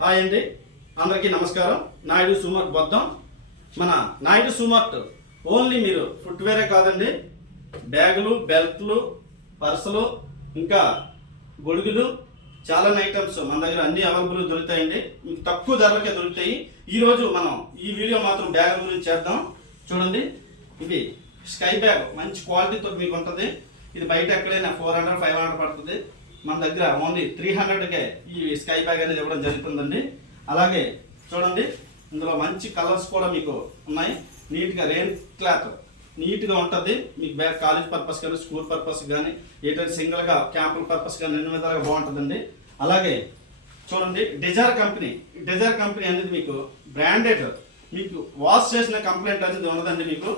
Hi అండి, అందరికీ నమస్కారం. నాయుడు సుమర్ట్ బొద్దం. మన నాయుడు సుమర్ట్ ఓన్లీ మీరు ఫుట్వేరే కాదండి, బ్యాగులు, బెల్ట్లు, పర్సులు, ఇంకా గొడుగులు, చాలా ఐటమ్స్ మన దగ్గర అన్ని అవైలబుల్ దొరుకుతాయండి. మీకు తక్కువ ధరలకే దొరుకుతాయి. ఈరోజు మనం ఈ వీడియో మాత్రం బ్యాగ్ గురించి చేద్దాం. చూడండి, ఇది స్కై బ్యాగ్ మంచి క్వాలిటీతో మీకు ఉంటుంది. ఇది బయట ఎక్కడైనా 400-500 పడుతుంది. మన దగ్గర ఓన్లీ 300కే ఈ స్కై బ్యాగ్ అనేది ఇవ్వడం జరుగుతుందండి. అలాగే చూడండి, ఇందులో మంచి కలర్స్ కూడా మీకు ఉన్నాయి. నీట్గా రెయిన్ క్లాత్ నీట్గా ఉంటుంది. మీకు బ్యాగ్ కాలేజ్ పర్పస్ కానీ, స్కూల్ పర్పస్ కానీ, ఏదైనా సింగిల్గా క్యాంపుల పర్పస్ కానీ అన్ని విధాలుగా బాగుంటుందండి. అలాగే చూడండి, డిజైర్ కంపెనీ అనేది మీకు బ్రాండెడ్, మీకు వాష్ చేసిన కంప్లైంట్ అనేది ఉండదండి. మీకు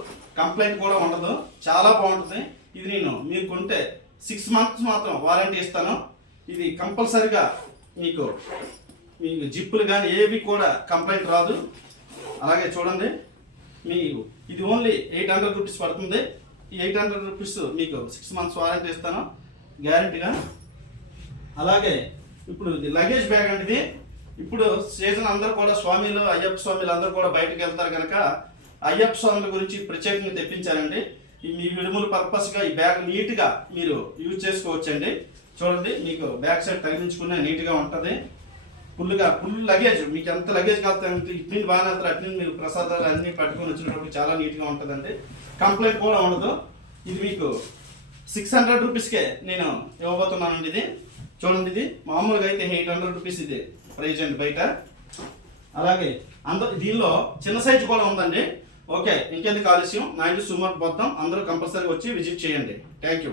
కంప్లైంట్ కూడా ఉండదు, చాలా బాగుంటుంది. ఇది మీరు కొంటే 6 months మాత్రం వారంటీ ఇస్తాను. ఇది కంపల్సరిగా మీకు జిప్పులు కానీ ఏవి కూడా కంప్లైంట్ రాదు. అలాగే చూడండి, మీకు ఇది ఓన్లీ 800 రూపీస్ పడుతుంది. ఈ 800 రూపీస్ మీకు 6 months వారంటీ ఇస్తాను గ్యారంటీగా. అలాగే ఇప్పుడు ఇది లగేజ్ బ్యాగ్ అండి. ఇది ఇప్పుడు సీజన్ అందరూ కూడా స్వామిలు, అయ్యప్ప స్వామిలు అందరూ కూడా బయటకు వెళ్తారు కనుక అయ్యప్ప స్వాముల గురించి ప్రత్యేకంగా తెప్పించారండి. మీ విడుముల పర్పస్గా ఈ బ్యాగ్ నీట్గా మీరు యూజ్ చేసుకోవచ్చండి. చూడండి, మీకు బ్యాక్ సైడ్ తగిలించుకునే నీట్గా ఉంటుంది. ఫుల్ లగేజ్, మీకు ఎంత లగేజ్ కావాలి ఇట్ని బాగా వెళ్తారు, అట్ని మీరు ప్రసాదాలు అన్నీ పట్టుకొని వచ్చినప్పుడు చాలా నీట్గా ఉంటుందండి. కంప్లైంట్ కూడా ఉండదు. ఇది మీకు 600 రూపీస్కే నేను ఇవ్వబోతున్నానండి. ఇది చూడండి, ఇది మామూలుగా అయితే 800 రూపీస్ ఇది ప్రైజ్ అండి బయట. అలాగే దీనిలో చిన్న సైజు కూడా ఉందండి. ఓకే, ఇంకెందుకు ఆలస్యం, నాయుడు సుమర్ట్ బొద్దం అందరూ కంపల్సరీ వచ్చి విజిట్ చేయండి. Thank you.